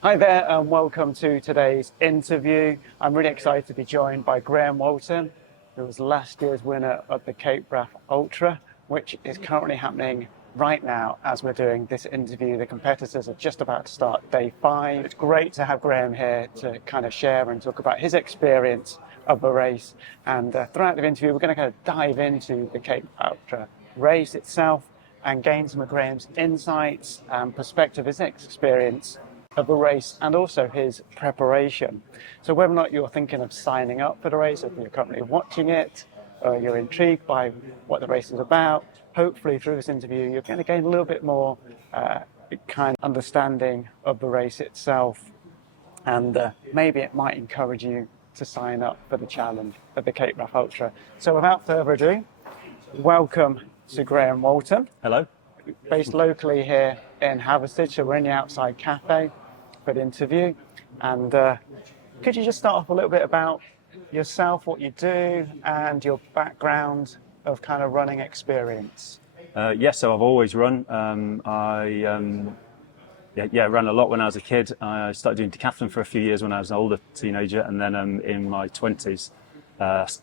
Hi there, and welcome to today's interview. I'm really excited to be joined by Graham Walton, who was last year's winner of the Cape Wrath Ultra, which is currently happening right now as we're doing this interview. The competitors are just about to start day 5. It's great to have Graham here to kind of share and talk about his experience of the race. And throughout the interview, we're going to kind of dive into the Cape Ultra race itself and gain some of Graham's insights and perspective, his experience of the race and also his preparation. So whether or not you're thinking of signing up for the race, if you're currently watching it, or you're intrigued by what the race is about, hopefully through this interview you're going to gain a little bit more kind of understanding of the race itself, and maybe it might encourage you to sign up for the challenge of the Cape Wrath Ultra. So without further ado, welcome to Graham Walton. Hello. Based locally here in Haverstead, so we're in the outside cafe for the interview. And could you just start off a little bit about yourself, what you do, and your background of kind of running experience? Yes, so I've always run. I ran a lot when I was a kid. I started doing decathlon for a few years when I was an older teenager, and then in my 20s,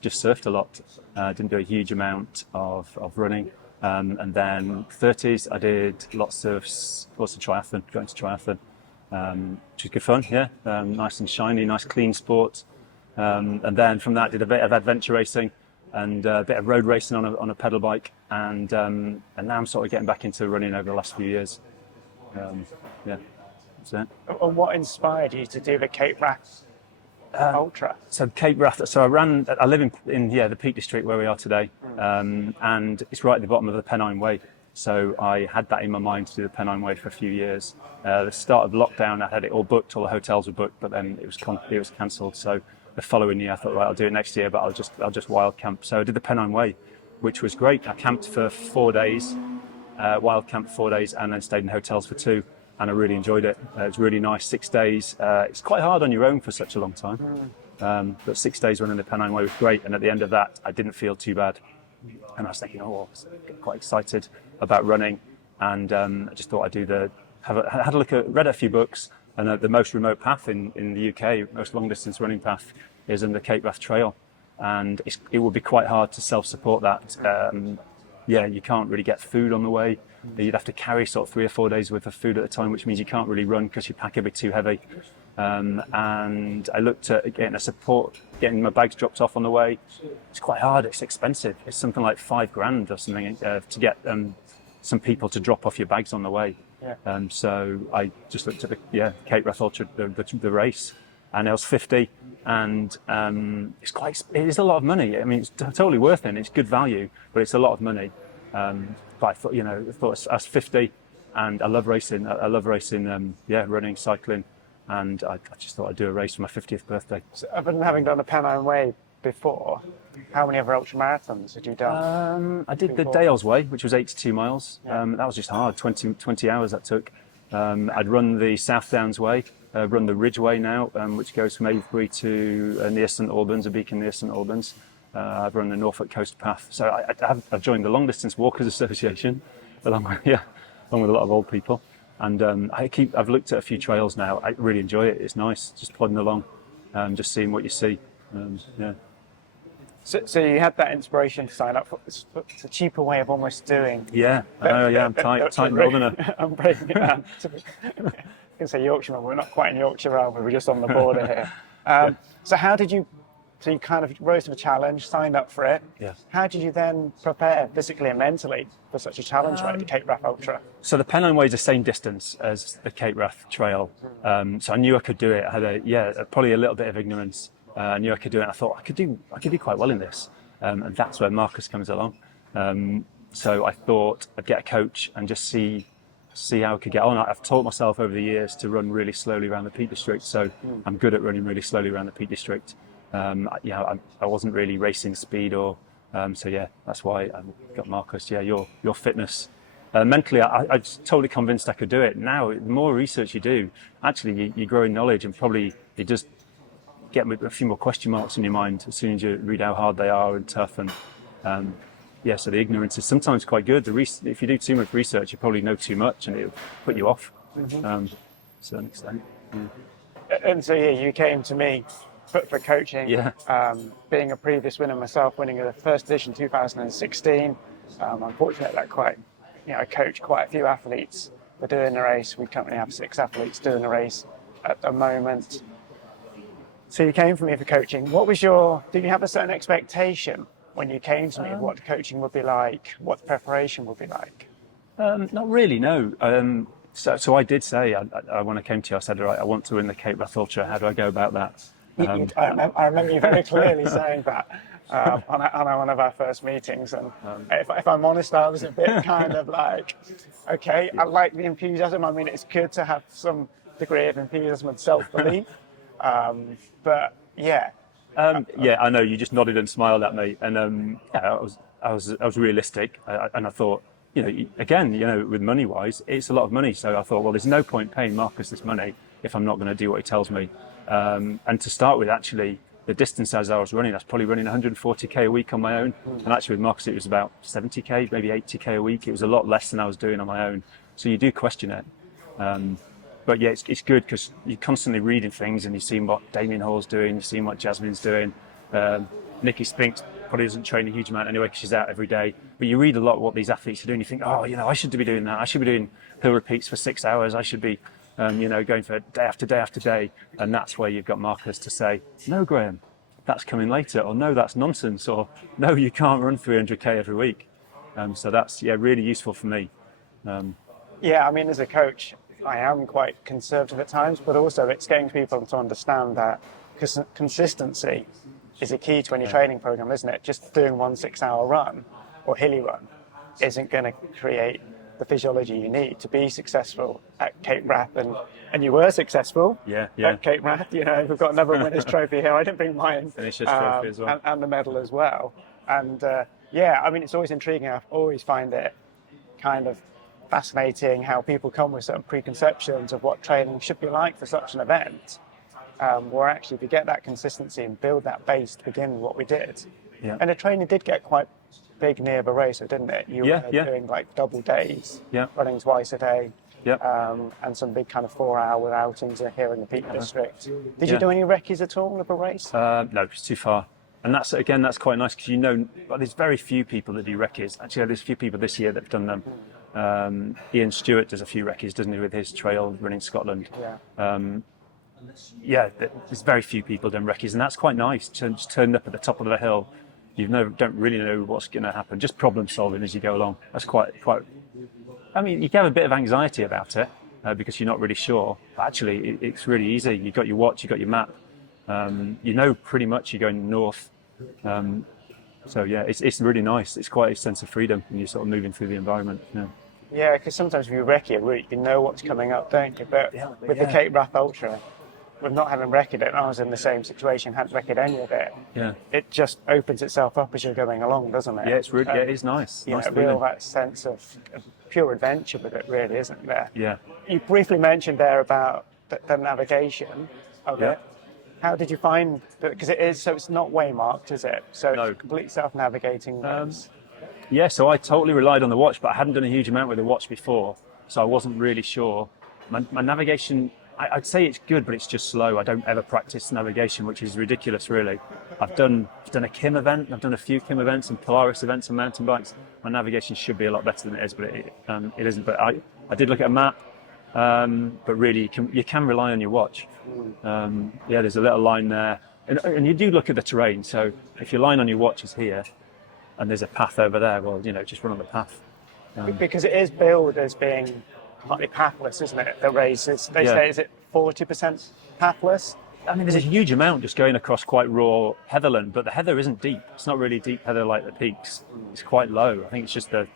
just surfed a lot. Didn't do a huge amount of running. And then 30s, I did lots of triathlon, going to triathlon, which was good fun, yeah. Nice and shiny, nice clean sport. And then from that, did a bit of adventure racing and a bit of road racing on a pedal bike. And now I'm sort of getting back into running over the last few years. Yeah, that's it. And what inspired you to do the Cape Wrath Ultra? So Cape Wrath. So I live in the Peak District where we are today, and it's right at the bottom of the Pennine Way. So I had that in my mind to do the Pennine Way for a few years. The start of lockdown, I had it all booked, all the hotels were booked, but then it was cancelled. So the following year, I thought, right, I'll do it next year, but I'll just wild camp. So I did the Pennine Way, which was great. I camped for 4 days, wild camped 4 days, and then stayed in hotels for 2. And I really enjoyed it. It was really nice. 6 days. It's quite hard on your own for such a long time. But 6 days running the Pennine Way was great. And at the end of that, I didn't feel too bad. And I was thinking, I was quite excited about running. And I just thought I'd read a few books. And the most remote path in the UK, most long distance running path, is in the Cape Wrath Trail. And it would be quite hard to self-support that. You can't really get food on the way. You'd have to carry sort of 3 or 4 days worth of food at a time, which means you can't really run because your pack would be too heavy. And I looked at getting my bags dropped off on the way. It's quite hard. It's expensive. It's something like $5,000 or something to get some people to drop off your bags on the way. Yeah. So I just looked at the Cape Wrath Ultra, the race, and it was 50, and it is a lot of money. I mean, it's totally worth it. It's good value, but it's a lot of money. But I thought I was 50, and I love racing. I love racing, running, cycling, and I just thought I'd do a race for my 50th birthday. So other than having done the Pennine Way before, how many other ultra marathons had you done? I did the Dales Way, which was 82 miles. Yeah. That was just hard, 20 hours that took. I'd run the South Downs Way, run the Ridgeway now, which goes from Avebury to near St Albans, a beacon near St Albans. I've run the Norfolk Coast Path. So I've joined the Long Distance Walkers Association, along with a lot of old people. And I've looked at a few trails now. I really enjoy it. It's nice, just plodding along, just seeing what you see. So you had that inspiration to sign up. It's a cheaper way of almost doing. Yeah, I'm tight northerner. I'm breaking it down. I can say Yorkshire, but we're not quite in Yorkshire, are we? We're just on the border here. So how did you? So you kind of rose to the challenge, signed up for it. Yeah. How did you then prepare physically and mentally for such a challenge like the Cape Wrath Ultra? So the Pennine Way is the same distance as the Cape Wrath Trail. So I knew I could do it. I had probably a little bit of ignorance. I knew I could do it. I thought I could do quite well in this. And that's where Marcus comes along. So I thought I'd get a coach and just see how I could get on. I've taught myself over the years to run really slowly around the Peak District. So I'm good at running really slowly around the Peak District. I wasn't really racing speed that's why I got Marcus. Your fitness. Mentally, I was totally convinced I could do it. Now, the more research you do, actually you grow in knowledge, and probably it just get a few more question marks in your mind as soon as you read how hard they are and tough. And so the ignorance is sometimes quite good. If you do too much research, you probably know too much, and it'll put you off. To an extent. And so yeah, you came to me for coaching. Yeah. Being a previous winner myself, winning the first edition 2016. I'm fortunate that I coach quite a few athletes for doing the race. We currently have 6 athletes doing the race at the moment. So you came for me for coaching. Did you have a certain expectation when you came to me of what the coaching would be like, what the preparation would be like? Not really, no. So I did say, when I came to you, I said, all right, I want to win the Cape Wrath Ultra. How do I go about that? I remember you very clearly saying that on one of our first meetings. And if I'm honest, I was a bit kind of like, okay, I like the enthusiasm. I mean, it's good to have some degree of enthusiasm and self-belief. But yeah. Yeah, I know. You just nodded and smiled at me, and I was realistic, and I thought, again, with money wise, it's a lot of money. So I thought, well, there's no point paying Marcus this money if I'm not going to do what he tells me. And to start with, actually, the distance as I was running, I was probably running 140k a week on my own. And actually with Marcus, it was about 70k, maybe 80k a week. It was a lot less than I was doing on my own. So you do question it. But yeah, it's good because you're constantly reading things and you've seen what Damien Hall's doing, you've seen what Jasmine's doing. Nikki Spinks probably doesn't train a huge amount anyway because she's out every day. But you read a lot of what these athletes are doing. You think, I should be doing that. I should be doing hill repeats for 6 hours. I should be, going for day after day after day. And that's where you've got Marcus to say, no, Graham, that's coming later. Or no, that's nonsense. Or no, you can't run 300k every week. So that's, really useful for me. Yeah, I mean, as a coach, I am quite conservative at times, but also it's getting people to understand that consistency is a key to any training program, isn't it? Just doing 1 6-hour run or hilly run isn't going to create the physiology you need to be successful at Cape Wrath, and you were successful at Cape Wrath. We've got another winner's trophy here. I didn't bring mine, finisher's trophy as well, and the medal as well. And I mean, it's always intriguing. I always find it kind of fascinating how people come with certain preconceptions of what training should be like for such an event. Where actually, if you get that consistency and build that base to begin with what we did, and the training did get quite big near Barroso, didn't it? You were doing like double days, running twice a day, and some big kind of 4-hour outings here in the Peak District. Did you do any recce's at all of a race? No, it's too far. And that's quite nice because there's very few people that do recce's. Actually, there's a few people this year that have done them. Ian Stewart does a few recce's, doesn't he, with his trail running Scotland? There's very few people doing recce's, and that's quite nice. Just turned up at the top of the hill, don't really know what's going to happen. Just problem solving as you go along. That's quite. I mean, you can have a bit of anxiety about it because you're not really sure. But actually, it's really easy. You've got your watch, you've got your map. Pretty much you're going north. It's really nice. It's quite a sense of freedom when you're sort of moving through the environment. Yeah, because sometimes if you recce a route, you know what's coming up, don't you? But with the Cape Wrath Ultra, with not having recce'd it, and I was in the same situation, hadn't recce'd any of it. It just opens itself up as you're going along, doesn't it? Yeah, it's really, it is nice. Nice real that sense of pure adventure with it, really, isn't there? Yeah. You briefly mentioned there about the navigation of it. How did you find that? Because it's not waymarked, is it? So it's complete self-navigating. So I totally relied on the watch, but I hadn't done a huge amount with the watch before, so I wasn't really sure. My navigation, I'd say it's good, but it's just slow. I don't ever practice navigation, which is ridiculous, really. I've done a KIM event, I've done a few KIM events and Polaris events on mountain bikes. My navigation should be a lot better than it is, but it isn't. But I did look at a map, but really you can rely on your watch. There's a little line there, and you do look at the terrain. So if your line on your watch is here, and there's a path over there, well, just run on the path. Because it is billed as being partly pathless, isn't it? The races, they say, is it 40% pathless? I mean, there's a huge amount just going across quite raw heatherland, but the heather isn't deep. It's not really deep heather like the peaks. It's quite low. I think it's just the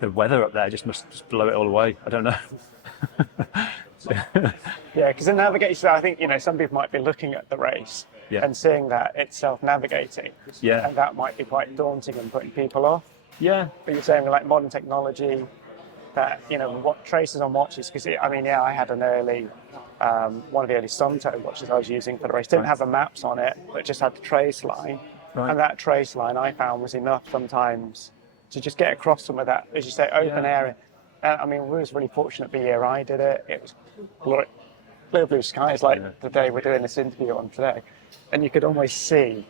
weather up there must just blow it all away. I don't know. Because the navigation, I think, some people might be looking at the race and seeing that it's self-navigating. And that might be quite daunting and putting people off. But you're saying with like modern technology that, what traces on watches, because I had an early, one of the early Sunto watches I was using for the race. Didn't have the maps on it, but just had the trace line. And that trace line I found was enough sometimes to just get across some of that, as you say, open area. We was really fortunate the year I did it. It was clear blue skies like Yeah. the day we're doing this interview on today, and you could almost see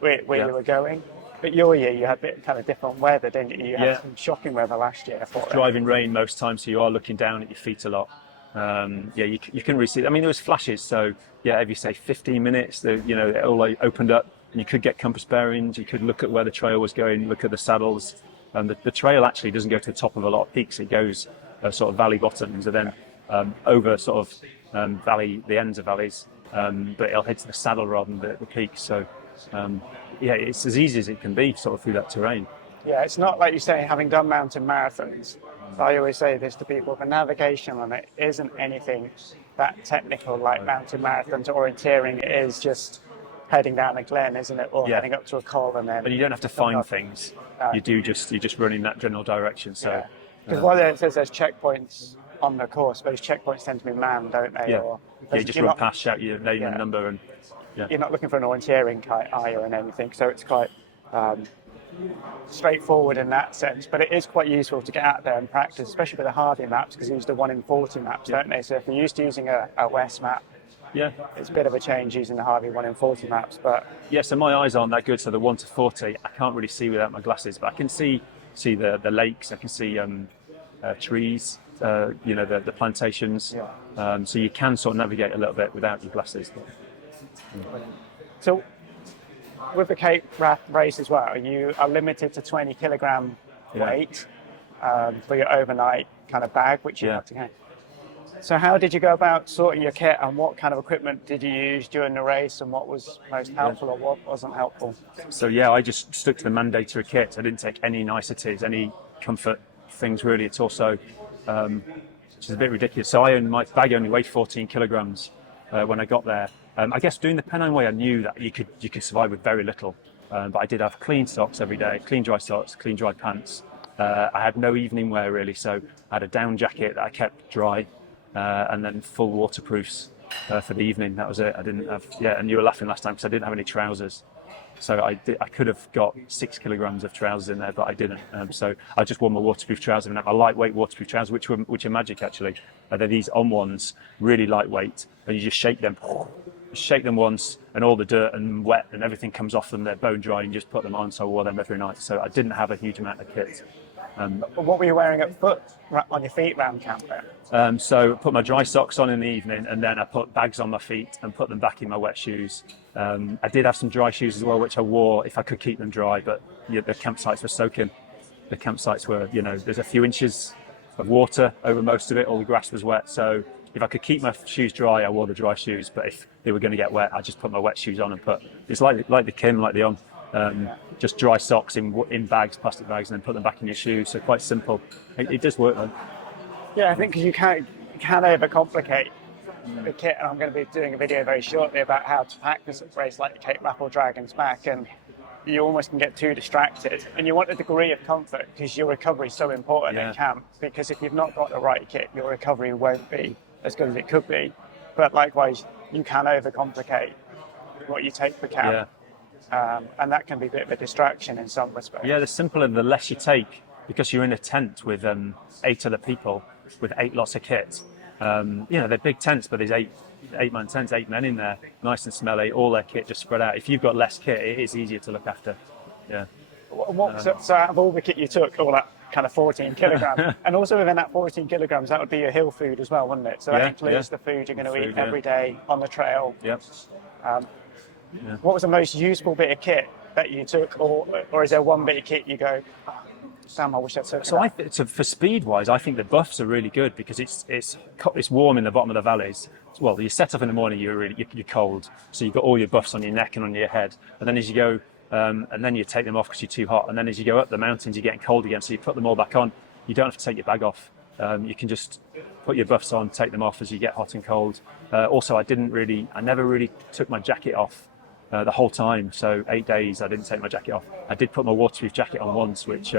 where Yeah. you were going. But your year, you had a bit kind of different weather, didn't you? You had Yeah. some shocking weather last year for it. Driving rain most times, so you are looking down at your feet a lot. Yeah, you couldn't really see. I mean, there was flashes, so yeah, if you say 15 minutes, it all like, opened up, and you could get compass bearings. You could look at where the trail was going, look at the saddles, and the trail actually doesn't go to the top of a lot of peaks. It goes sort of valley bottoms, and then over sort of the ends of valleys, but it'll head to the saddle rather than the peaks. So yeah, it's as easy as it can be, sort of through that terrain. Yeah, it's not like you say, having done mountain marathons. I always say this to people: the navigation on it isn't anything that technical like mountain marathons. Orienteering is just heading down a glen, isn't it, or Yeah. heading up to a col and then. But you don't have to find up. things. No. You're just running that general direction. So Because while it says there's checkpoints on the course, those checkpoints tend to be manned, don't they? yeah, Or, you just you're run not- past, shout your name and Yeah. number, and You're not looking for an orienteering kite, are you, and anything? So it's quite straightforward in that sense. But it is quite useful to get out there and practice, especially with the Hardy maps, because you use the 1 in 40 maps, don't they? So if you're used to using a West map, yeah. it's a bit of a change using the Hardy 1 in 40 maps. But Yeah, so my eyes aren't that good. So the 1 to 40, I can't really see without my glasses, but I can see the lakes. I can see trees. The plantations. Yeah. So you can sort of navigate a little bit without your glasses. so with the Cape Wrath race as well, you are limited to 20 kilogram Yeah. weight for your overnight kind of bag, which you Yeah. have to carry. So how did you go about sorting your kit, and what kind of equipment did you use during the race, and what was most helpful or what wasn't helpful? So yeah, I just stuck to the mandatory kit. I didn't take any niceties, any comfort things really at all. So, which is a bit ridiculous. So my bag only weighed 14 kilograms when I got there. I guess doing the Pennine Way, I knew that you could survive with very little. But I did have clean socks every day, clean dry socks, clean dry pants. I had no evening wear really, so I had a down jacket that I kept dry, and then full waterproofs for the evening. That was it. I didn't have and you were laughing last time because I didn't have any trousers. So I could have got 6 kilograms of trousers in there, but I didn't. So I just wore my waterproof trousers and had my lightweight waterproof trousers, which are magic actually. They're these On ones, really lightweight, and you just shake them once, and all the dirt and wet and everything comes off them. They're bone dry, and you just put them on. So I wore them every night. So I didn't have a huge amount of kit. What were you wearing at foot on your feet round camp then? So I put my dry socks on in the evening, and then I put bags on my feet and put them back in my wet shoes. I did have some dry shoes as well, which I wore if I could keep them dry, but the campsites were soaking. The campsites were, there's a few inches of water over most of it. All the grass was wet. So if I could keep my shoes dry, I wore the dry shoes. But if they were going to get wet, I just put my wet shoes on and it's like the Kim, like the On. Just dry socks in bags, plastic bags, and then put them back in your shoes. So quite simple. It does work though. Yeah, I think because you can overcomplicate the kit, and I'm going to be doing a video very shortly about how to pack this race like the Cape Wrath or Dragon's Back, and you almost can get too distracted, and you want a degree of comfort because your recovery is so important in camp, because if you've not got the right kit, your recovery won't be as good as it could be. But likewise, you can overcomplicate what you take for camp. And that can be a bit of a distraction in some respects. Yeah, the simpler, the less you take, because you're in a tent with 8 other people with 8 lots of kit. They're big tents, but there's 8-man tents, 8 men in there, nice and smelly, all their kit just spread out. If you've got less kit, it is easier to look after. Yeah. So out of all the kit you took, all that kind of 14 kilograms, and also within that 14 kilograms, that would be your hill food as well, wouldn't it? So that includes the food you're going to eat every day on the trail. Yep. What was the most useful bit of kit that you took, or is there one bit of kit you go, damn, I wish I took that? So for speed wise, I think the buffs are really good because it's warm in the bottom of the valleys. Well, you set up in the morning, you're cold, so you've got all your buffs on your neck and on your head, and then as you go, and then you take them off because you're too hot, and then as you go up the mountains, you're getting cold again, so you put them all back on. You don't have to take your bag off. You can just put your buffs on, take them off as you get hot and cold. Also, I never really took my jacket off the whole time. So 8 days, I didn't take my jacket off. I did put my waterproof jacket on once, which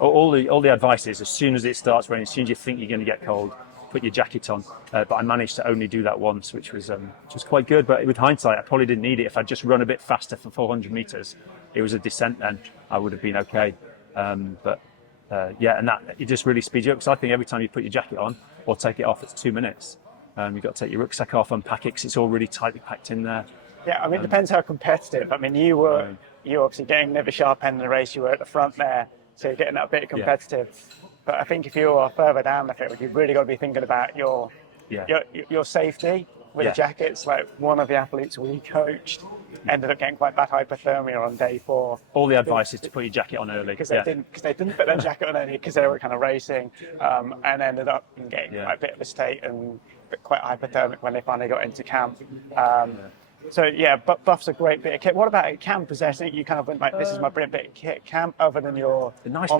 all the advice is as soon as it starts raining, as soon as you think you're going to get cold, put your jacket on. But I managed to only do that once, which was quite good. But with hindsight, I probably didn't need it. If I'd just run a bit faster for 400 meters, it was a descent then, I would have been okay. And that it just really speeds you up, because I think every time you put your jacket on or take it off, it's 2 minutes. You've got to take your rucksack off, unpack it, 'cause it's all really tightly packed in there. Yeah, I mean, it depends how competitive. I mean, you obviously getting near the sharp end of the race. You were at the front there, so you're getting that bit competitive. But I think if you are further down the field, you've really got to be thinking about your safety with the jackets. Like one of the athletes we coached ended up getting quite bad hypothermia on day 4. All the advice is to put your jacket on early. Because they didn't put their jacket on early because they were kind of racing, and ended up getting quite a bit of a state and quite hypothermic when they finally got into camp. So yeah, but Buff's a great bit of kit. What about at camp? Is there something you kind of went like, this is my brilliant bit of kit camp, other than your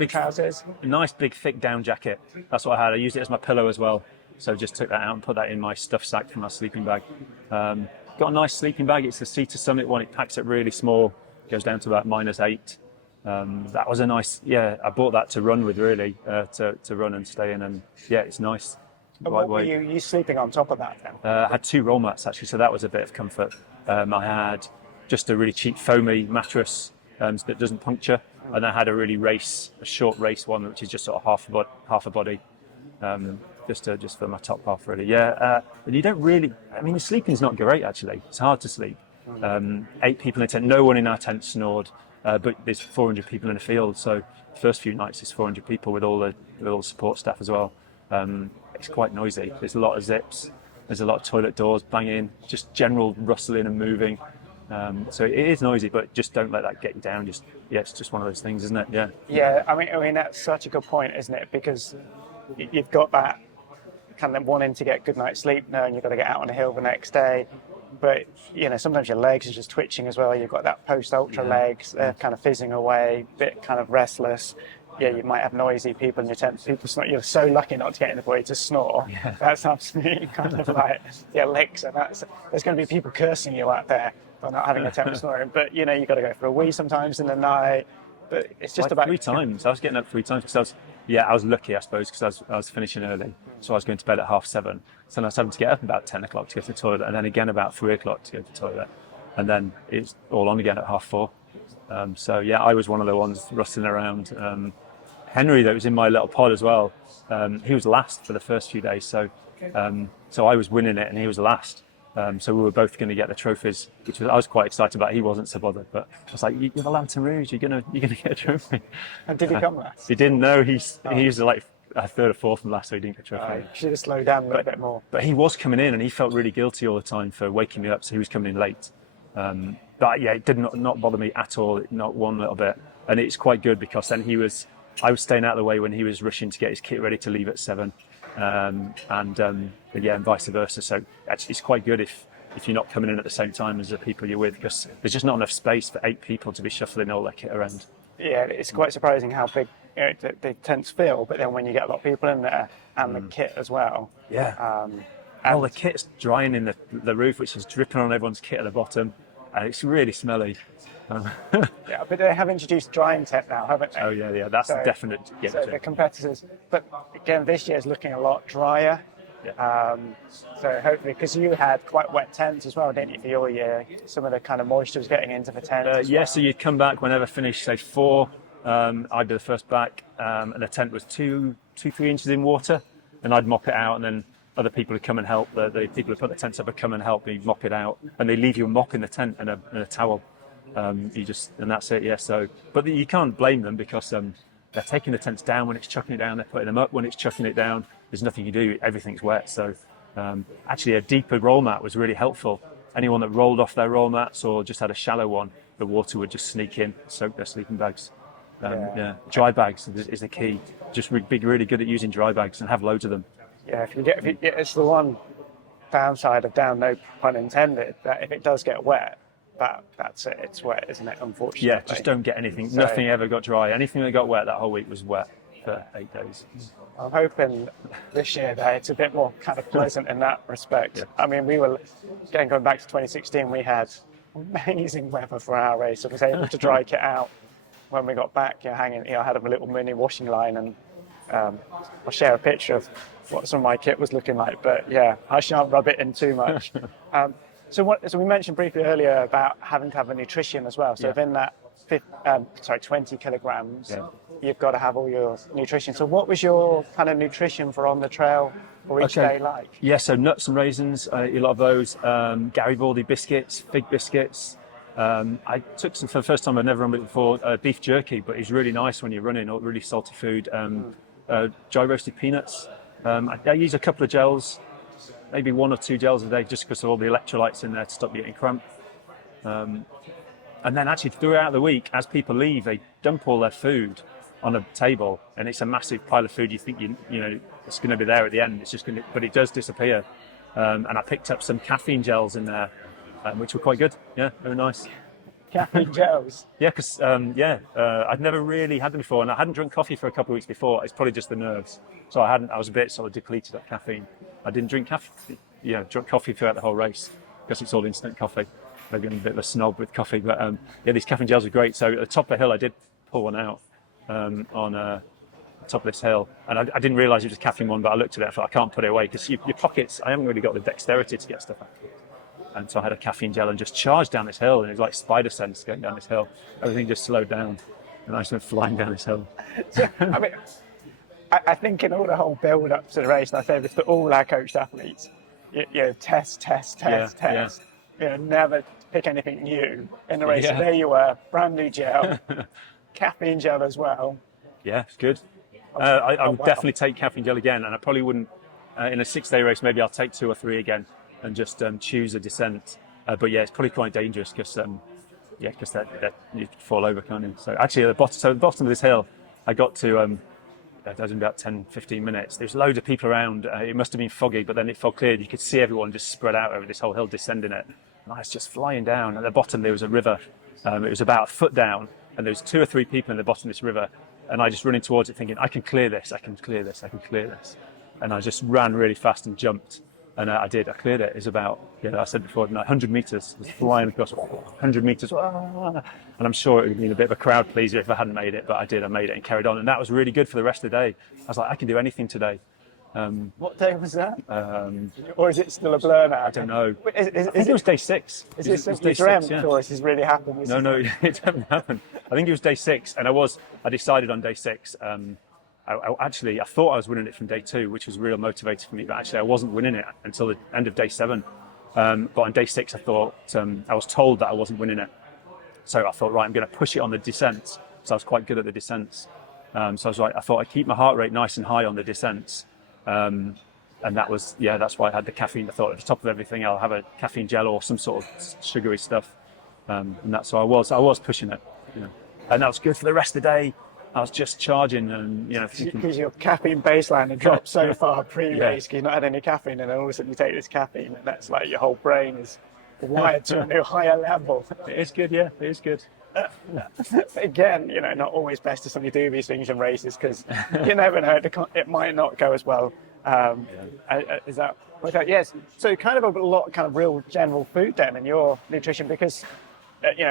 trousers? A nice big thick down jacket. That's what I had. I used it as my pillow as well. So just took that out and put that in my stuff sack for my sleeping bag. Got a nice sleeping bag. It's the Cedar Summit one. It packs it really small. Goes down to about -8. That was a nice. Yeah, I bought that to run with really, to run and stay in, and yeah, it's nice. And what were you sleeping on top of that then? I had 2 roll mats actually, so that was a bit of comfort. I had just a really cheap foamy mattress that doesn't puncture, and I had a short race one, which is just sort of half a body, just for my top half really. Yeah, and you don't really. I mean, the sleeping's not great actually. It's hard to sleep. 8 people in a tent. No one in our tent snored, but there's 400 people in the field. So the first few nights is 400 people with all the support staff as well. It's quite noisy. There's a lot of zips. There's a lot of toilet doors banging, just general rustling and moving. So it is noisy, but just don't let that get you down. It's just one of those things, isn't it? Yeah. Yeah, I mean that's such a good point, isn't it? Because you've got that kind of wanting to get good night's sleep, knowing you've got to get out on the hill the next day. But sometimes your legs are just twitching as well. You've got that post-ultra legs, they're kind of fizzing away, bit kind of restless. Yeah, you might have noisy people in your tent. People snore. You're so lucky not to get in the way to snore. Yeah. That's absolutely kind of like licks, and there's going to be people cursing you out there for not having a tent snoring. But you've got to go for a wee sometimes in the night. But it's just about 3 times. I was getting up 3 times because I was lucky, I suppose, because I was finishing early, so I was going to bed at 7:30. So I was having to get up about 10 o'clock to go to the toilet, and then again about 3 o'clock to go to the toilet, and then it's all on again at 4:30. So yeah, I was one of the ones rustling around. Henry, that was in my little pod as well, he was last for the first few days, so I was winning it and he was last. So we were both going to get the trophies, which I was quite excited about. He wasn't so bothered, but I was like, "You're the Lantern Rouge. You're gonna get a trophy." And did he come last? He didn't know. He was like a 3rd or 4th from last, so he didn't get a trophy. Should have slowed down a little bit more. But he was coming in, and he felt really guilty all the time for waking me up, so he was coming in late. But yeah, it did not bother me at all, not one little bit. And it's quite good because then I was staying out of the way when he was rushing to get his kit ready to leave at 7, and vice versa. So actually, it's quite good if you're not coming in at the same time as the people you're with, because there's just not enough space for 8 people to be shuffling all their kit around. Yeah, it's quite surprising how big the tents feel, but then when you get a lot of people in there and the kit as well. Yeah. And the kit's drying in the roof, which is dripping on everyone's kit at the bottom, and it's really smelly. Yeah, but they have introduced drying tent now, haven't they? Oh yeah, that's definite. Yeah, so the competitors, but again, this year is looking a lot drier. Yeah. So hopefully, because you had quite wet tents as well, didn't you, for your year? Some of the kind of moisture was getting into the tent. Yeah, so you'd come back whenever finished, say 4. I'd be the first back, and the tent was 2-3 inches in water, and I'd mop it out, and then other people would come and help. The people who put the tents up would come and help me mop it out, and they leave you a mop in the tent and a towel. And that's it. Yeah. So, but you can't blame them because they're taking the tents down when it's chucking it down. They're putting them up when it's chucking it down. There's nothing you do. Everything's wet. So, actually, a deeper roll mat was really helpful. Anyone that rolled off their roll mats or just had a shallow one, the water would just sneak in, soak their sleeping bags. Dry bags is the key. Just be really good at using dry bags and have loads of them. Yeah, it's the one downside of down, no pun intended, that if it does get wet, that's it. It's wet, isn't it? Unfortunately. Yeah, just don't get anything. Nothing ever got dry. Anything that got wet that whole week was wet for 8 days. I'm hoping this year that it's a bit more kind of pleasant in that respect. Yeah. I mean, we were going back to 2016. We had amazing weather for our race. I was able to dry kit out when we got back. I had a little mini washing line, and I'll share a picture of what some of my kit was looking like. But yeah, I shan't rub it in too much. So we mentioned briefly earlier about having to have a nutrition as well. So within that 20 kilograms, you've got to have all your nutrition. So what was your kind of nutrition for on the trail or each day like? Yeah, so nuts and raisins, I eat a lot of those. Garibaldi biscuits, fig biscuits. I took some for the first time. I've never run it before. Beef jerky, but it's really nice when you're running. Or really salty food. Dry roasted peanuts. I use a couple of gels, maybe 1 or 2 gels a day, just because of all the electrolytes in there to stop you getting cramp. And then actually throughout the week, as people leave, they dump all their food on a table, and it's a massive pile of food. You think you know it's going to be there at the end. It's just going to, but it does disappear. And I picked up some caffeine gels in there, which were quite good. Yeah, very nice. Caffeine gels? Yeah, because I'd never really had them before, and I hadn't drunk coffee for a couple of weeks before. It's probably just the nerves, so I was a bit sort of depleted of caffeine. I didn't drink drunk coffee throughout the whole race because it's all instant coffee. Maybe I'm a bit of a snob with coffee, but these caffeine gels are great. So at the top of the hill, I did pull one out on the top of this hill, and I didn't realise it was a caffeine one, but I looked at it, I thought I can't put it away because your pockets, I haven't really got the dexterity to get stuff out. And so I had a caffeine gel and just charged down this hill, and it was like spider sense going down this hill. Everything just slowed down, and I just went flying down this hill. So, I mean, I think in all the whole build-up to the race, and I say this to all our coached athletes, test. Never pick anything new in the race. Yeah. So there you were, brand new gel, caffeine gel as well. Yeah, it's good. I would definitely take caffeine gel again, and I probably wouldn't, in a 6-day race, maybe I'll take 2 or 3 again and just choose a descent. But yeah, it's probably quite dangerous because that you fall over, can't you? So actually, at the bottom of this hill, I got to, that was in about 10, 15 minutes. There's loads of people around. It must have been foggy, but then it fog cleared. You could see everyone just spread out over this whole hill, descending it. And I was just flying down. At the bottom, there was a river. It was about a foot down, and there was 2 or 3 people in the bottom of this river. And I just running towards it, thinking, I can clear this. And I just ran really fast and jumped. And I did. I cleared it. It was about, I said before, 100 meters. I was flying across 100 meters. And I'm sure it would have been a bit of a crowd pleaser if I hadn't made it, but I did. I made it and carried on. And that was really good for the rest of the day. I was like, I can do anything today. What day was that? Or is it still a blur now? I don't know. Is I think it was day 6. Is it simply dreamt, or has this really happened? No, it didn't happen. I think it was day 6, and I decided on day 6. I thought I was winning it from day 2, which was a real motivator for me, but actually I wasn't winning it until the end of day 7. But on day 6, I thought, I was told that I wasn't winning it. So I thought, right, I'm going to push it on the descents. So I was quite good at the descents. So I was like, I thought I'd keep my heart rate nice and high on the descents. And that's why I had the caffeine. I thought at the top of everything, I'll have a caffeine gel or some sort of sugary stuff. And that's why I was pushing it. And that was good for the rest of the day. I was just charging and, thinking... Because your caffeine baseline had dropped so far pre-race, because you've not had any caffeine, and then all of a sudden you take this caffeine, and that's like your whole brain is wired to a new higher level. It is good, yeah, it is good. Again, not always best to suddenly do these things in races, because you never know, it might not go as well. Is that... Yes, so kind of a lot of real general food then in your nutrition, because...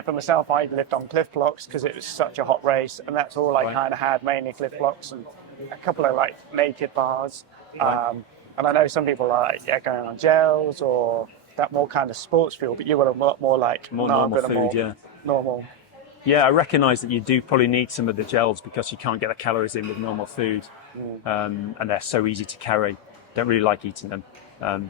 for myself, I lived on Cliff Blocks because it was such a hot race, and that's all I kind of had, mainly Cliff Blocks and a couple of naked bars. And I know some people are going on gels or that more kind of sports fuel, but you were a lot more normal food, normal. Yeah, I recognise that you do probably need some of the gels because you can't get the calories in with normal food, and they're so easy to carry. Don't really like eating them,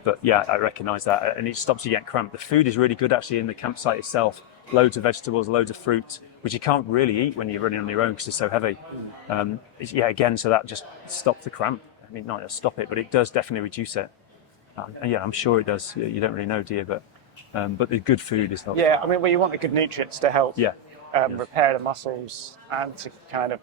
but yeah, I recognise that, and it stops you getting cramp. The food is really good actually in the campsite itself. Loads of vegetables, loads of fruit, which you can't really eat when you're running on your own because it's so heavy. So that just stops the cramp. I mean, not it'll stop it, but it does definitely reduce it. I'm sure it does. You don't really know, do you? But the good food is helpful. Yeah, I mean, you want the good nutrients to help repair the muscles and to kind of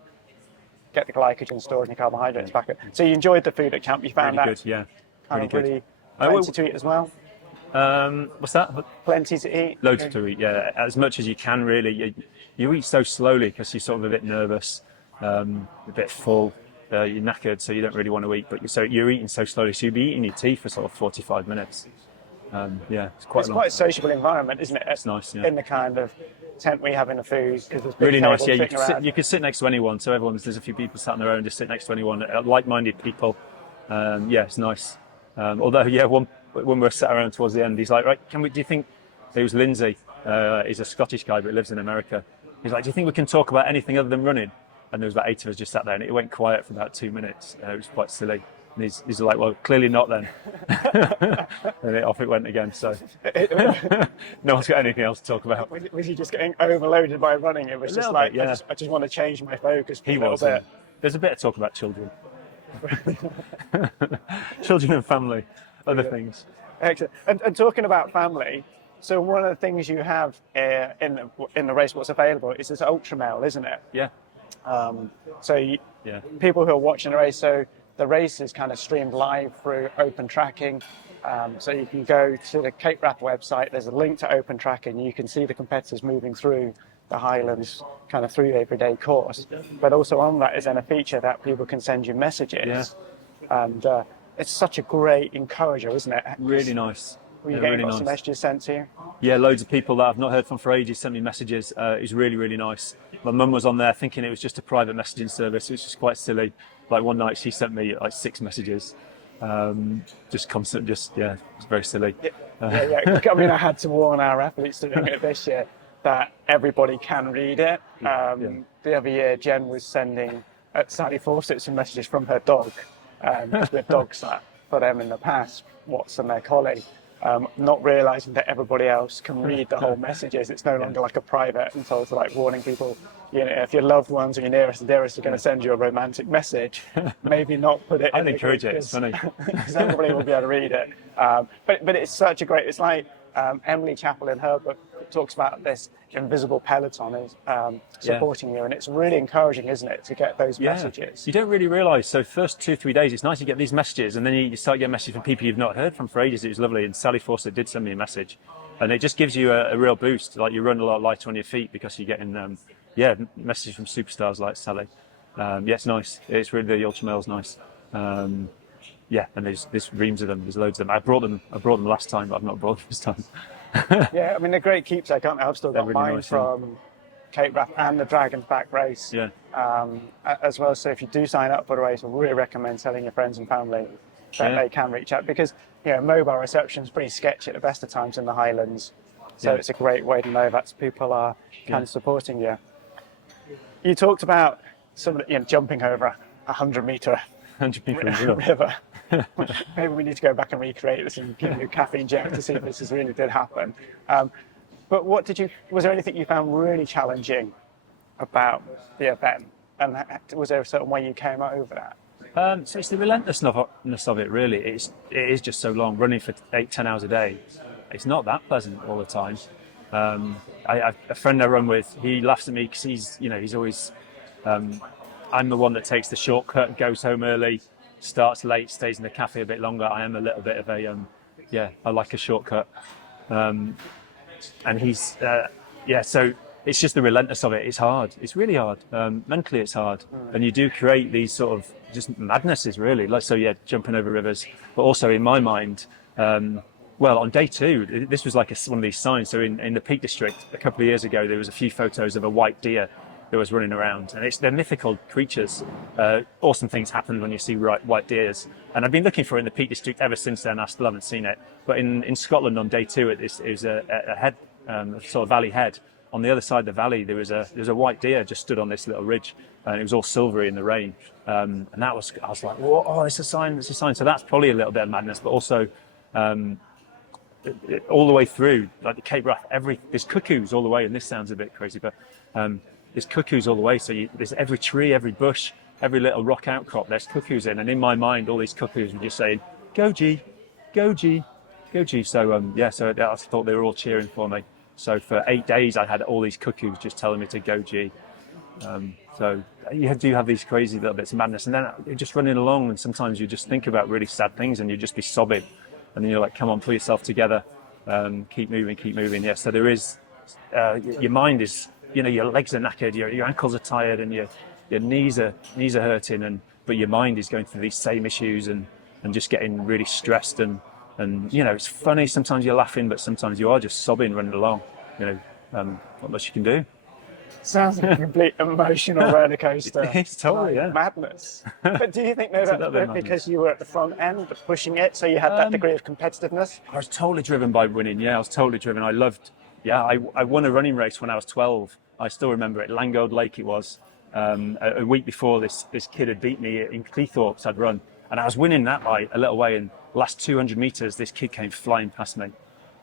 get the glycogen stored in your carbohydrates back up. So you enjoyed the food at camp. You found really that good, yeah. Really good. Plenty to eat as well. What's that? Plenty to eat. Loads to eat, yeah. As much as you can, really. You eat so slowly because you're sort of a bit nervous, a bit full. You're knackered, so you don't really want to eat. But so you're eating so slowly, so you'll be eating your tea for sort of 45 minutes. It's quite a sociable environment, isn't it? It's nice, yeah. In the kind of tent we have in the food, because there's really nice. Yeah, you could sit next to anyone. So there's a few people sat on their own, just sit next to anyone, like-minded people. It's nice. When we were sat around towards the end, he's like, right, do you think, it was Lindsay, he's a Scottish guy but lives in America. He's like, do you think we can talk about anything other than running? and there was about 8 of us just sat there, and it went quiet for about 2 minutes. It was quite silly. And he's like, well, clearly not then. And off it went again. So no one's got anything else to talk about. Was he just getting overloaded by running? It was just like, bit, yeah. I just want to change my focus for He a little was. bit. There's a bit of talk about children. Children and family, other things. Excellent. And talking about family, so one of the things you have in the race, what's available, is this Ultramail, isn't it? Yeah. Yeah. People who are watching the race, so the race is kind of streamed live through Open Tracking. So you can go to the Cape Wrap website, there's a link to Open Tracking, you can see the competitors moving through the Highlands kind of through the everyday course. But also on that is then a feature that people can send you messages. Yeah. And it's such a great encourager, isn't it? Really nice. Were you Yeah, getting really lots of nice. messages sent to you? Yeah, loads of people that I've not heard from for ages sent me messages. It was really, really nice. My mum was on there thinking it was just a private messaging service. It was just quite silly. Like one night she sent me like 6 messages. Just constant, it's very silly. Yeah. I mean, I had to warn our athletes doing it this year that everybody can read it. The other year, Jen was sending Sally Fawcett some messages from her dog. With dogs that for them in the past, Watson, their collie. Not realising that everybody else can read the whole messages. It's no longer like a private, and so it's like warning people, you know, if your loved ones or your nearest and dearest are going to send you a romantic message, maybe not put it I'd in encourage the it, it's funny. because everybody will be able to read it. But it's such a great, it's like Emily Chappell in her book talks about this invisible peloton is supporting you, and it's really encouraging, isn't it, to get those messages. You don't really realise. So first 2-3 days, it's nice to get these messages, and then you start getting messages from people you've not heard from for ages. It was lovely, and Sally Fawcett did send me a message, and it just gives you a real boost. Like you run a lot lighter on your feet because you're getting messages from superstars like Sally. It's nice. It's really, the Ultramail's nice. And there's reams of them. There's loads of them. I brought them last time, but I've not brought them this time. Yeah, I mean, they're great keepsake, aren't they? I've still got Really mine nice, from Cape Wrap and the Dragon's Back race as well. So if you do sign up for the race, I really recommend telling your friends and family that they can reach out, because mobile reception is pretty sketchy at the best of times in the Highlands. So it's a great way to know that people are kind of supporting you. You talked about jumping over a 100-metre 100 river. Maybe we need to go back and recreate this and give you a caffeine jack to see if this really did happen. But was there anything you found really challenging about the event? And was there a certain way you came over that? So it's the relentlessness of it, really. It is just so long, running for 8-10 hours a day. It's not that pleasant all the time. A friend I run with, he laughs at me because he's always, I'm the one that takes the shortcut, goes home early, starts late, stays in the cafe a bit longer. I am a little bit of I like a shortcut. And he's, so it's just the relentless of it. It's hard. It's really hard. Mentally, it's hard. And you do create these sort of just madnesses, really. Jumping over rivers. But also in my mind, on day 2, this was like one of these signs. So in the Peak District, a couple of years ago, there was a few photos of a white deer that was running around, and they're mythical creatures. Awesome things happen when you see white deers, and I've been looking for it in the Peak District ever since then. I still haven't seen it, but in Scotland on day 2, it was a head, sort of valley head. On the other side of the valley, there was a white deer just stood on this little ridge, and it was all silvery in the rain. And I was like, whoa, oh, it's a sign. So that's probably a little bit of madness, but also all the way through, like the Cape Wrap, there's cuckoos all the way, and this sounds a bit crazy, but there's cuckoos all the way. So there's every tree, every bush, every little rock outcrop, there's cuckoos in. And in my mind, all these cuckoos were just saying, go G, go G, go G. So, so I thought they were all cheering for me. So for 8 days, I had all these cuckoos just telling me to go G. So you do have these crazy little bits of madness. And then you're just running along, and sometimes you just think about really sad things and you just be sobbing. And then you're like, come on, pull yourself together. Keep moving. Yeah, so there is, your mind is, your legs are knackered, your ankles are tired, and your knees are hurting, but your mind is going through these same issues and just getting really stressed, and it's funny, sometimes you're laughing, but sometimes you are just sobbing running along. Not much you can do. Sounds like a complete emotional roller coaster. It's totally, madness. But do you think that's because you were at the front end pushing it, so you had that degree of competitiveness? I was totally driven by winning. Yeah, I was totally driven. I won a running race when I was 12. I still remember it. Langode Lake it was. A week before, this kid had beat me in Cleethorpes. I'd run, and I was winning that by a little way. And last 200 meters, this kid came flying past me.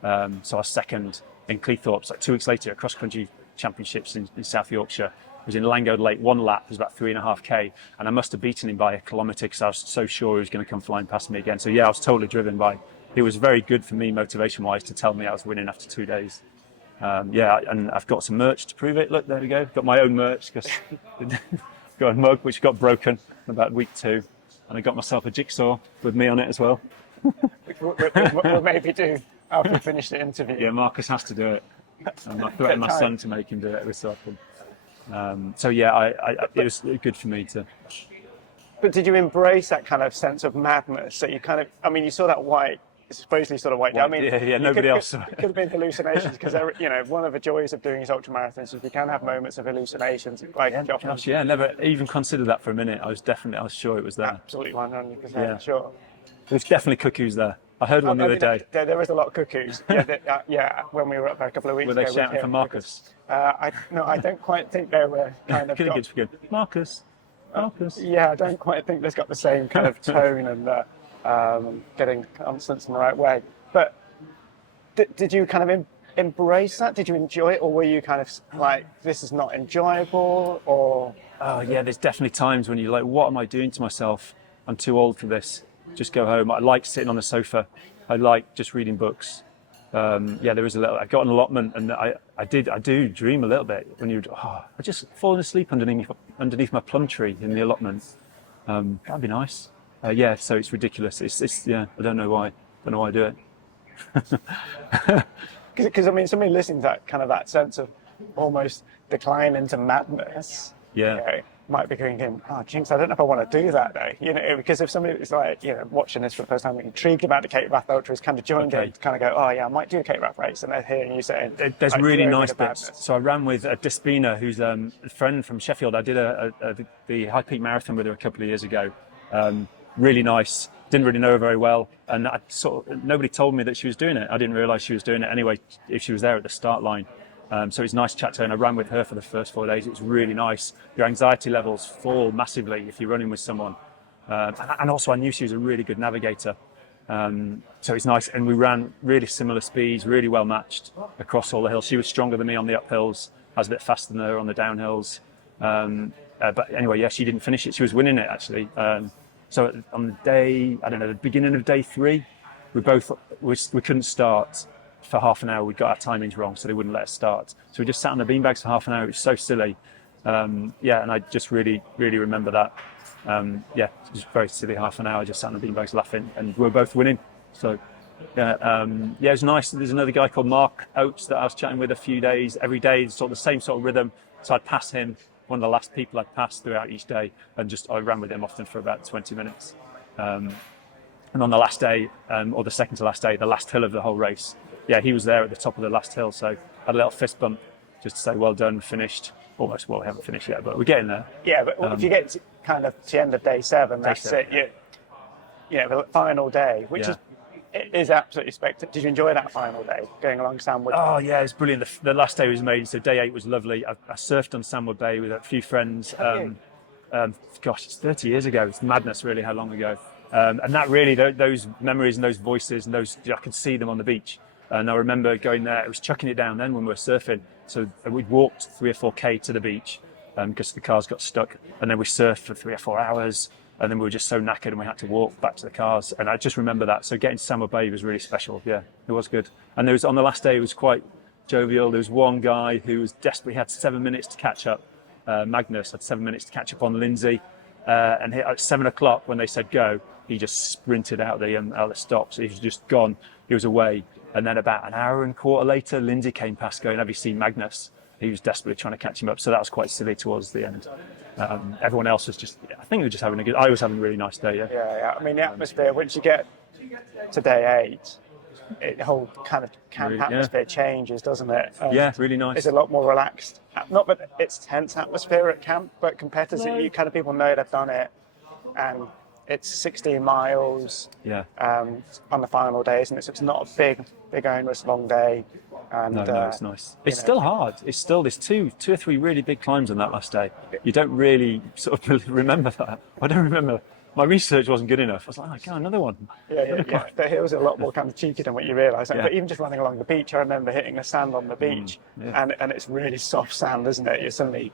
So I was second in Cleethorpes. Like 2 weeks later, at cross country championships in South Yorkshire. I was in Langode Lake. One lap was about 3.5k, and I must have beaten him by a kilometre because I was so sure he was going to come flying past me again. So yeah, I was totally driven by. It was very good for me motivation-wise to tell me I was winning after 2 days. Yeah, and I've got some merch to prove it. Look, there we go. Got my own merch because got a mug which got broken about week 2, and I got myself a jigsaw with me on it as well. We'll maybe do after we finish the interview. Yeah, Marcus has to do it. And I threatened my son to make him do it every so often. So yeah, it was good for me to. But did you embrace that kind of sense of madness? So you kind of, I mean, you saw that white, supposedly sort of white. I mean, yeah, nobody else saw it. It could have been hallucinations because, you know, one of the joys of doing these ultramarathons is you can have moments of hallucinations. Like, Gosh, yeah, never even considered that for a minute. I was sure it was there. Absolutely 100% sure. There's definitely cuckoos there. I heard one the other day. There is a lot of cuckoos. Yeah, when we were up there a couple of weeks ago. Were they shouting for Marcus? I don't quite think they were kind of. Good. Marcus. Yeah, I don't quite think there's got the same kind of tone and getting consonants in the right way. But did you kind of embrace that? Did you enjoy it, or were you kind of like, this is not enjoyable? Or oh yeah, there's definitely times when you're like, what am I doing to myself? I'm too old for this. Just go home. I like sitting on the sofa. I like just reading books. Yeah, there was a little. I got an allotment, and I do dream a little bit when I just falling asleep underneath my plum tree in the allotment. That'd be nice. Yeah, so it's ridiculous. It's yeah. I don't know why. I do it. Because I mean, somebody listening to that sense of almost decline into madness. Yeah. You know, might be thinking, oh, jinx, I don't know if I want to do that though. You know, because if somebody is like, you know, watching this for the first time, intrigued about the Cape Wrath Ultra, is kind of joined in, kind of go, oh yeah, I might do a Cape Wrath race, and they're hearing you saying, there's like, really nice bits. So I ran with Despina, who's a friend from Sheffield. I did the High Peak Marathon with her a couple of years ago. Really nice. Didn't really know her very well, and nobody told me that she was doing it. I didn't realise she was doing it anyway. If she was there at the start line. So it's nice to chat to her, and I ran with her for the first 4 days. It was really nice. Your anxiety levels fall massively if you're running with someone. And also I knew she was a really good navigator. So it's nice. And we ran really similar speeds, really well matched across all the hills. She was stronger than me on the uphills. I was a bit faster than her on the downhills. But anyway, yeah, she didn't finish it. She was winning it, actually. So on the day, I don't know, the beginning of day 3, we couldn't start. For half an hour, we got our timings wrong, so they wouldn't let us start. So we just sat on the beanbags for half an hour. It was so silly. Yeah, and I just really, really remember that. Yeah, it was a very silly half an hour. Just sat on the beanbags laughing, and we were both winning. So, yeah, it was nice. There's another guy called Mark Oates that I was chatting with a few days, every day, sort of the same sort of rhythm. So I'd pass him, one of the last people I'd pass throughout each day, and I ran with him often for about 20 minutes. And on the last day, or the second to last day, the last hill of the whole race, yeah, he was there at the top of the last hill, so I had a little fist bump just to say, well done, finished. Almost, well, we haven't finished yet, but we're getting there. Yeah, but if you get to kind of to the end of day 7, that's it. The final day, which is absolutely spectacular. Did you enjoy that final day, going along Sandwood? Oh, yeah, it's brilliant. The last day was amazing, so day 8 was lovely. I surfed on Sandwood Bay with a few friends. Gosh, it's 30 years ago. It's madness, really, how long ago. And that really, those memories and those voices and those, I could see them on the beach. And I remember going there, it was chucking it down then when we were surfing. So we'd walked 3 or 4K to the beach because the cars got stuck. And then we surfed for 3 or 4 hours. And then we were just so knackered and we had to walk back to the cars. And I just remember that. So getting to Sandwich Bay was really special. Yeah, it was good. And on the last day, it was quite jovial. There was one guy who was desperate. He had 7 minutes to catch up. Magnus had 7 minutes to catch up on Lindsay. And at 7 o'clock, when they said go, he just sprinted out the stops. He was just gone. He was away. And then about an hour and a quarter later, Lindsay came past going, have you seen Magnus? He was desperately trying to catch him up. So that was quite silly towards the end. Everyone else was I think they were just having I was having a really nice day, yeah. Yeah. I mean, the atmosphere, once you get to day 8, the whole kind of camp really, atmosphere changes, doesn't it? Yeah, really nice. It's a lot more relaxed. Not that it's tense atmosphere at camp, but compared to you kind of people know they've done it, and it's 16 miles Yeah. on the final days, and it's not a big onerous long day. And No, it's nice. It's know. still hard. There's two or three really big climbs on that last day. You don't really sort of remember that. I don't remember. My research wasn't good enough. I was like, oh, God, another one. Yeah. The hills are a lot more kind of cheeky than what you realise. Yeah. But even just running along the beach, I remember hitting the sand on the beach, yeah. and it's really soft sand, isn't it? You're suddenly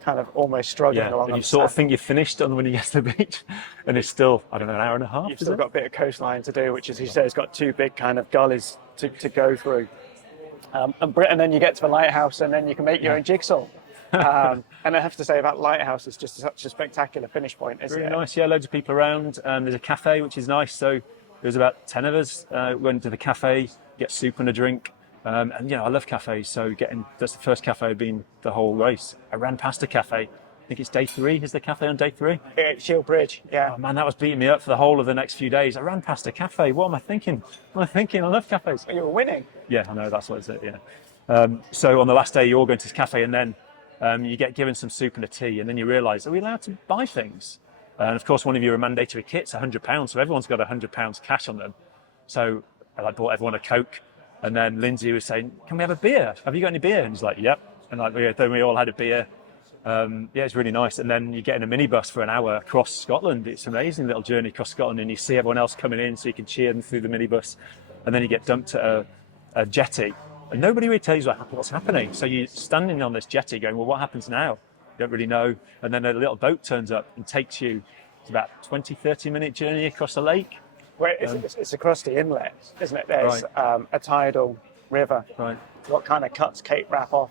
kind of almost struggling Yeah, along. and on you the sort of sand. think you're finished when you get to the beach, and it's still, I don't know, an hour and a half. You've still got a bit of coastline to do, which, as you say, has got two big kind of gullies to go through. And then you get to the lighthouse, and then you can make your own jigsaw. And I have to say, that lighthouse is just such a spectacular finish point, isn't Really it? nice, yeah, loads of people around. There's a cafe, which is nice. So there was about 10 of us, went to the cafe, get soup and a drink. And, I love cafes, so that's the first cafe I've been the whole race. I ran past a cafe. I think it's day 3. Is the cafe on day 3? Shield Bridge, yeah. Oh, man, that was beating me up for the whole of the next few days. I ran past a cafe. What am I thinking? I love cafes. You were winning. Yeah, I know, that's what it's it, yeah. So on the last day, you all go into this cafe, and then you get given some soup and a tea, and then you realise, are we allowed to buy things? And of course, one of your mandatory kit's £100, so everyone's got £100 cash on them. So I bought everyone a Coke, and then Lindsay was saying, can we have a beer? Have you got any beer? And he's like, yep. And then we all had a beer. It's really nice. And then you get in a minibus for an hour across Scotland. It's an amazing little journey across Scotland, and you see everyone else coming in, so you can cheer them through the minibus. And then you get dumped at a jetty, and nobody really tells you what's happening. So you're standing on this jetty going, well, what happens now? You don't really know. And then a little boat turns up and takes you. It's about 20-30 minute journey across the lake. Well, it's across the inlet, isn't it? There's a tidal river. Right. What kind of cuts Cape Wrath off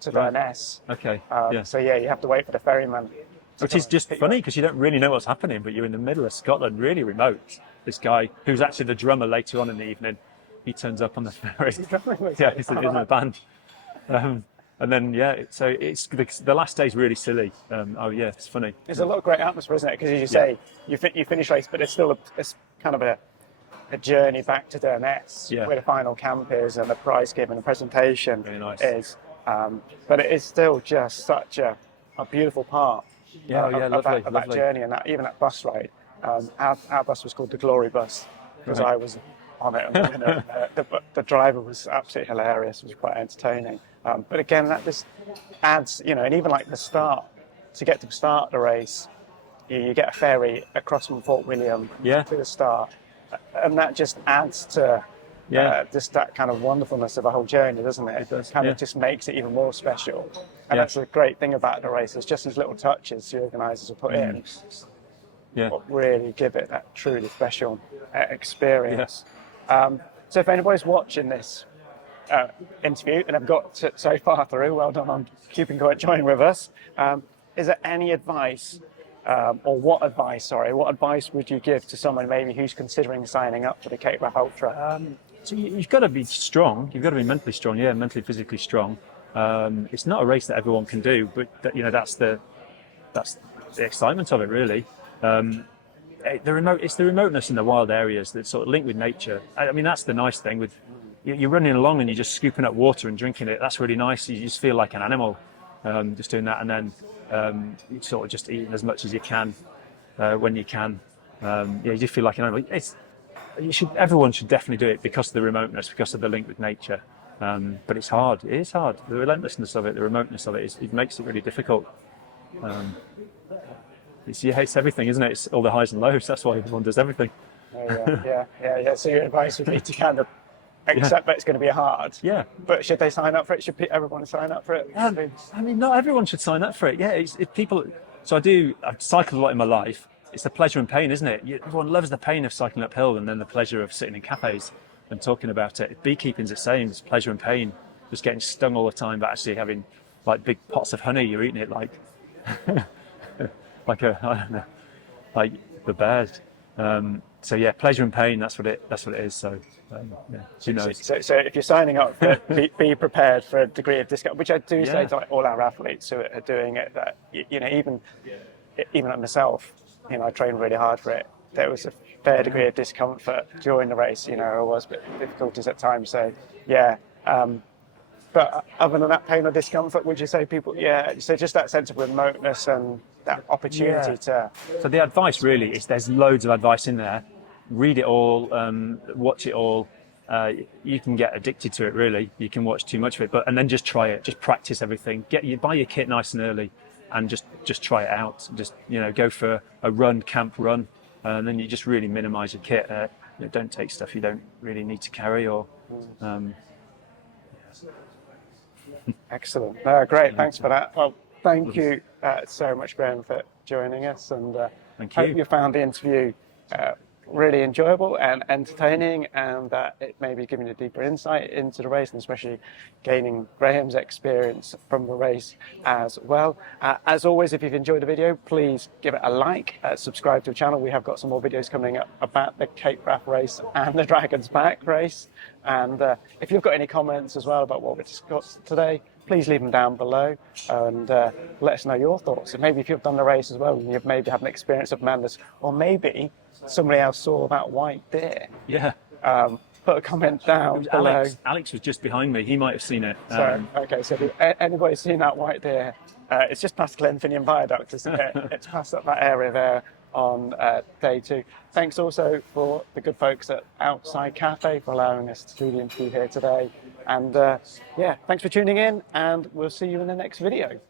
to Durness. Okay. So you have to wait for the ferryman. Which is just funny because you don't really know what's happening, but you're in the middle of Scotland, really remote. This guy, who's actually the drummer later on in the evening, he turns up on the ferry. Yeah, he's in the band. And then, so it's the last day's really silly. It's funny. There's a lot of great atmosphere, isn't it? Because as you say, you finish race, but it's still it's kind of a journey back to Durness, where the final camp is, and the prize giving, the presentation is. But it is still just such a beautiful part of that journey, and even that bus ride. Our bus was called the Glory Bus because I was on it, and the driver was absolutely hilarious. It was quite entertaining. But again, that just adds, and even like the start, to get to the start of the race, you get a ferry across from Fort William to the start, and that just adds to just that kind of wonderfulness of the whole journey, doesn't it? It kind of just makes it even more special. And that's the great thing about the race. It's just these little touches the organisers will put in what really give it that truly special experience. So if anybody's watching this interview and have got so far through, well done on keeping joining with us. Is there any advice, what advice would you give to someone maybe who's considering signing up for the Cape Wrath Ultra? So you've got to be strong. You've got to be mentally strong. Yeah, mentally, physically strong. It's not a race that everyone can do, but that's the excitement of it, really. It's the remoteness in the wild areas that's sort of linked with nature. I mean, that's the nice thing with you're running along and you're just scooping up water and drinking it. That's really nice. You just feel like an animal, just doing that, and then you sort of just eating as much as you can when you can. You just feel like an animal. Everyone should definitely do it because of the remoteness, because of the link with nature. But it's hard. It is hard. The relentlessness of it, the remoteness of it, it makes it really difficult. It's everything, isn't it? It's all the highs and lows. That's why everyone does everything. Yeah. So your advice would be to kind of accept that it's going to be hard. Yeah. But should they sign up for it? Should everyone sign up for it? I mean, not everyone should sign up for it. Yeah, people. So I've cycled a lot in my life. It's the pleasure and pain, isn't it? Everyone loves the pain of cycling uphill and then the pleasure of sitting in cafes and talking about it. Beekeeping's the same. It's pleasure and pain. Just getting stung all the time, but actually having like big pots of honey. You're eating it like I don't know, like the bears. Pleasure and pain. That's what it is. So who knows? So if you're signing up for it, be prepared for a degree of discount, which I do say to all our athletes who are doing it. That even like myself, I trained really hard for it. There was a fair degree of discomfort during the race. There was a bit of difficulties at times. So But other than that pain or discomfort, would you say people, yeah, so just that sense of remoteness and that opportunity Yeah. to, So the advice really is there's loads of advice in there. Read it all, watch it all. You can get addicted to it really. You can watch too much of it, and then just try it. Just practice everything. Buy your kit nice and early, and just try it out. Just go for a run, camp run, and then you just really minimise your kit. Don't take stuff you don't really need to carry or. Excellent. No, great. Thanks for that. Well, thank you so much, Graham, for joining us. And Thank you. hope you found the interview really enjoyable and entertaining, and that it may be giving you a deeper insight into the race, and especially gaining Graham's experience from the race as well. As always, if you've enjoyed the video, please give it a like, subscribe to the channel. We have got some more videos coming up about the Cape Wrath race and the Dragon's Back race. And if you've got any comments as well about what we discussed today, please leave them down below and let us know your thoughts. And maybe if you've done the race as well and you've maybe had an experience of madness, or maybe somebody else saw that white deer, Yeah. put a comment down below. Alex was just behind me. He might have seen it. So, okay, so if anybody's seen that white deer, it's just past Glenfinnian Viaduct, isn't it? It's past up that area there on day 2. Thanks also for the good folks at Outside Cafe for allowing us to do the interview here today. And yeah, thanks for tuning in, and we'll see you in the next video.